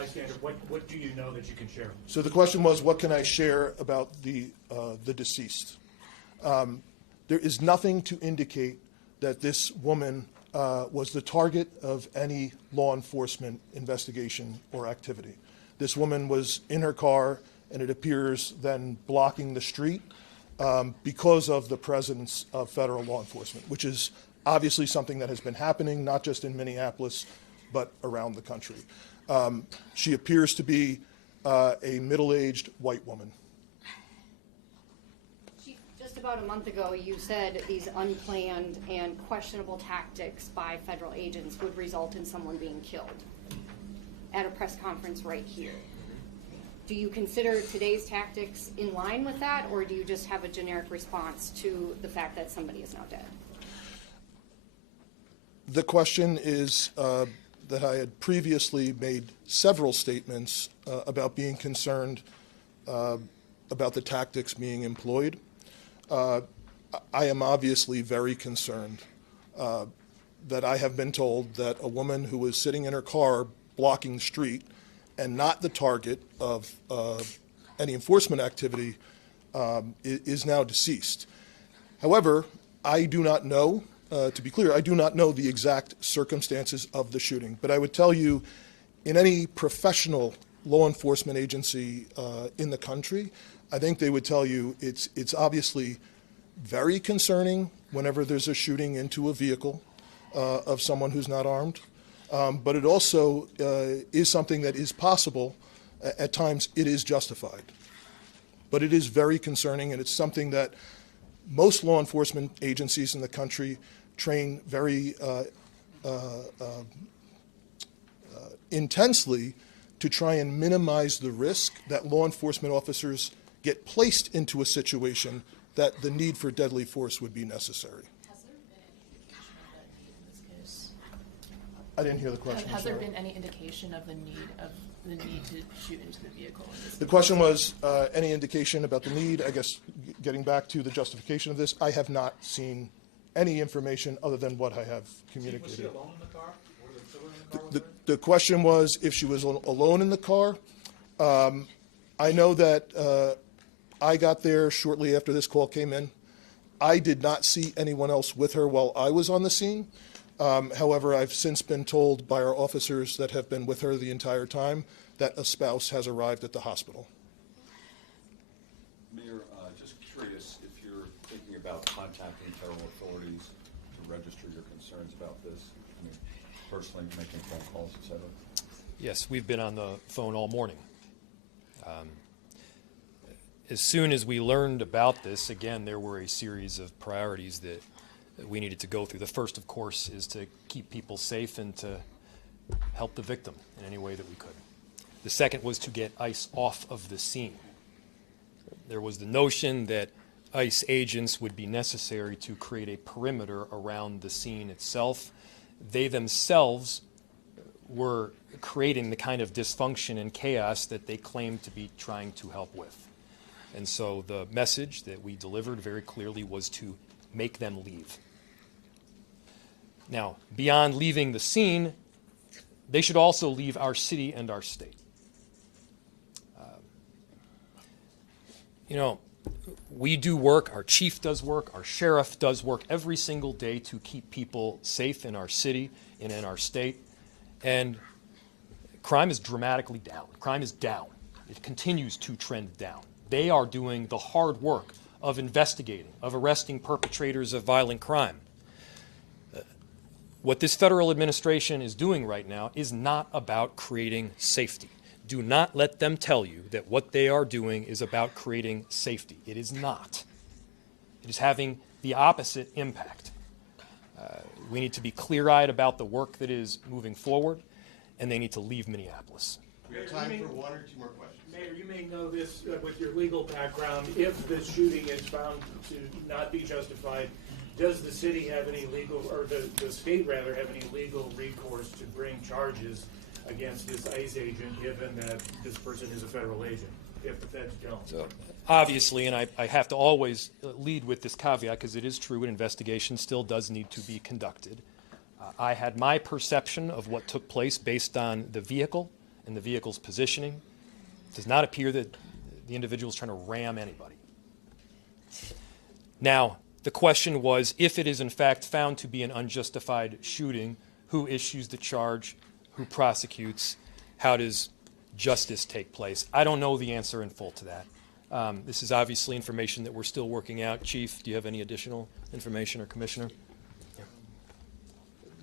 bystander, what do you know that you can share? So the question was, what can I share about the deceased? There is nothing to indicate that this woman was the target of any law enforcement investigation or activity. This woman was in her car, and it appears then blocking the street because of the presence of federal law enforcement, which is obviously something that has been happening, not just in Minneapolis, but around the country. She appears to be a middle-aged white woman. Just about a month ago, you said these unplanned and questionable tactics by federal agents would result in someone being killed at a press conference right here. Do you consider today's tactics in line with that, or do you just have a generic response to the fact that somebody is now dead? The question is that I had previously made several statements about being concerned about the tactics being employed. I am obviously very concerned that I have been told that a woman who was sitting in her car blocking the street and not the target of any enforcement activity is now deceased. However, I do not know, to be clear, I do not know the exact circumstances of the shooting, but I would tell you in any professional law enforcement agency in the country, I think they would tell you it's obviously very concerning whenever there's a shooting into a vehicle of someone who's not armed, but it also is something that is possible. At times it is justified. But it is very concerning, and it's something that most law enforcement agencies in the country train very intensely to try and minimize the risk that law enforcement officers get placed into a situation that the need for deadly force would be necessary. Has there been any indication of that need in this case? I didn't hear the question. Has there been any indication of the need to shoot into the vehicle? The question was any indication about the need. I guess getting back to the justification of this, I have not seen any information other than what I have communicated. Was she alone in the car? Were there children in the car with her? The question was if she was alone in the car. I know that I got there shortly after this call came in. I did not see anyone else with her while I was on the scene. However, I've since been told by our officers that have been with her the entire time that a spouse has arrived at the hospital. Mayor, just curious if you're thinking about contacting federal authorities to register your concerns about this, I mean, personally making phone calls, et cetera. Yes, we've been on the phone all morning. As soon as we learned about this, again, there were a series of priorities that we needed to go through. The first, of course, is to keep people safe and to help the victim in any way that we could. The second was to get ICE off of the scene. There was the notion that ICE agents would be necessary to create a perimeter around the scene itself. They themselves were creating the kind of dysfunction and chaos that they claimed to be trying to help with. And so the message that we delivered very clearly was to make them leave. Now, beyond leaving the scene, they should also leave our city and our state. We do work, our chief does work, our sheriff does work every single day to keep people safe in our city and in our state. And crime is dramatically down. Crime is down. It continues to trend down. They are doing the hard work of investigating, of arresting perpetrators of violent crime. What this federal administration is doing right now is not about creating safety. Do not let them tell you that what they are doing is about creating safety. It is not. It is having the opposite impact. We need to be clear-eyed about the work that is moving forward, and they need to leave Minneapolis. We have time for one or two more questions. Mayor, you may know this with your legal background. If the shooting is found to not be justified, does the city have any legal, or the state rather, have any legal recourse to bring charges against this ICE agent, given that this person is a federal agent, if the feds don't? So, obviously, and I have to always lead with this caveat because it is true, an investigation still does need to be conducted. I had my perception of what took place based on the vehicle and the vehicle's positioning. It does not appear that the individual is trying to ram anybody. Now, the question was, if it is in fact found to be an unjustified shooting, who issues the charge, who prosecutes, how does justice take place? I don't know the answer in full to that. This is obviously information that we're still working out. Chief, do you have any additional information, or Commissioner?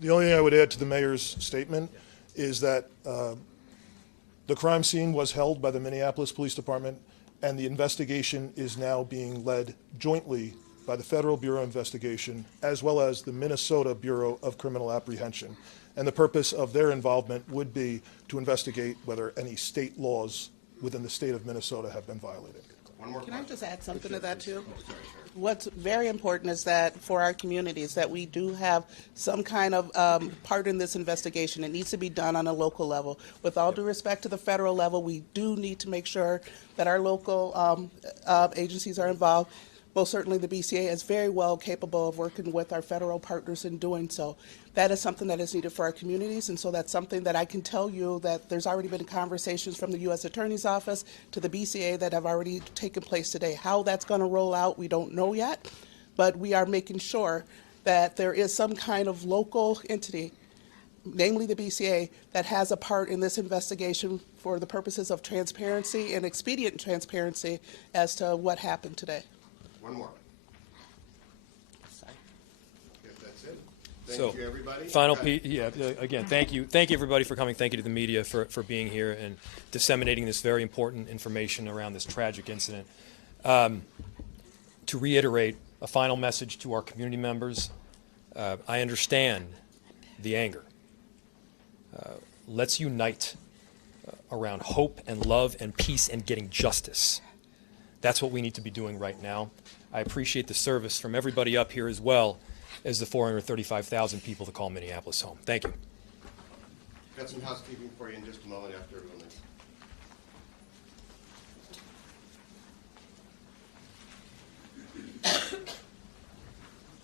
The only thing I would add to the mayor's statement is that the crime scene was held by the Minneapolis Police Department, and the investigation is now being led jointly by the Federal Bureau of Investigation as well as the Minnesota Bureau of Criminal Apprehension. And the purpose of their involvement would be to investigate whether any state laws within the state of Minnesota have been violated. One more Can I question. just add something to that too? Oh, sorry. What's very important is that for our communities, that we do have some kind of part in this investigation. It needs to be done on a local level. With all due respect to the federal level, we do need to make sure that our local agencies are involved. Most certainly the BCA is very well capable of working with our federal partners in doing so. That is something that is needed for our communities, and so that's something that I can tell you that there's already been conversations from the U.S. Attorney's Office to the BCA that have already taken place today. How that's going to roll out, we don't know yet, but we are making sure that there is some kind of local entity, namely the BCA, that has a part in this investigation for the purposes of transparency and expedient transparency as to what happened today. One more. Sorry. If that's it. So, Thank you, everybody. final Go ahead. again, thank you everybody for coming. Thank you to the media for being here and disseminating this very important information around this tragic incident. To reiterate a final message to our community members, I understand the anger. Let's unite around hope and love and peace and getting justice. That's what we need to be doing right now. I appreciate the service from everybody up here as well as the 435,000 people that call Minneapolis home. Thank you. Got some housekeeping for you in just a moment after everyone leaves.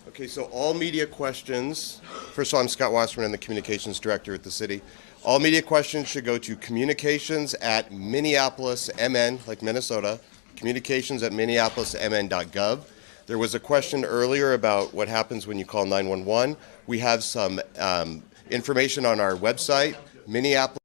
Okay, so all media questions, first of all, I'm Scott Wasserman, I'm the Communications Director at the city. All media questions should go to communications@MinneapolisMN, like Minnesota, communications@minneapolismn.gov. There was a question earlier about what happens when you call 911. We have some information on our website, Minneapolis.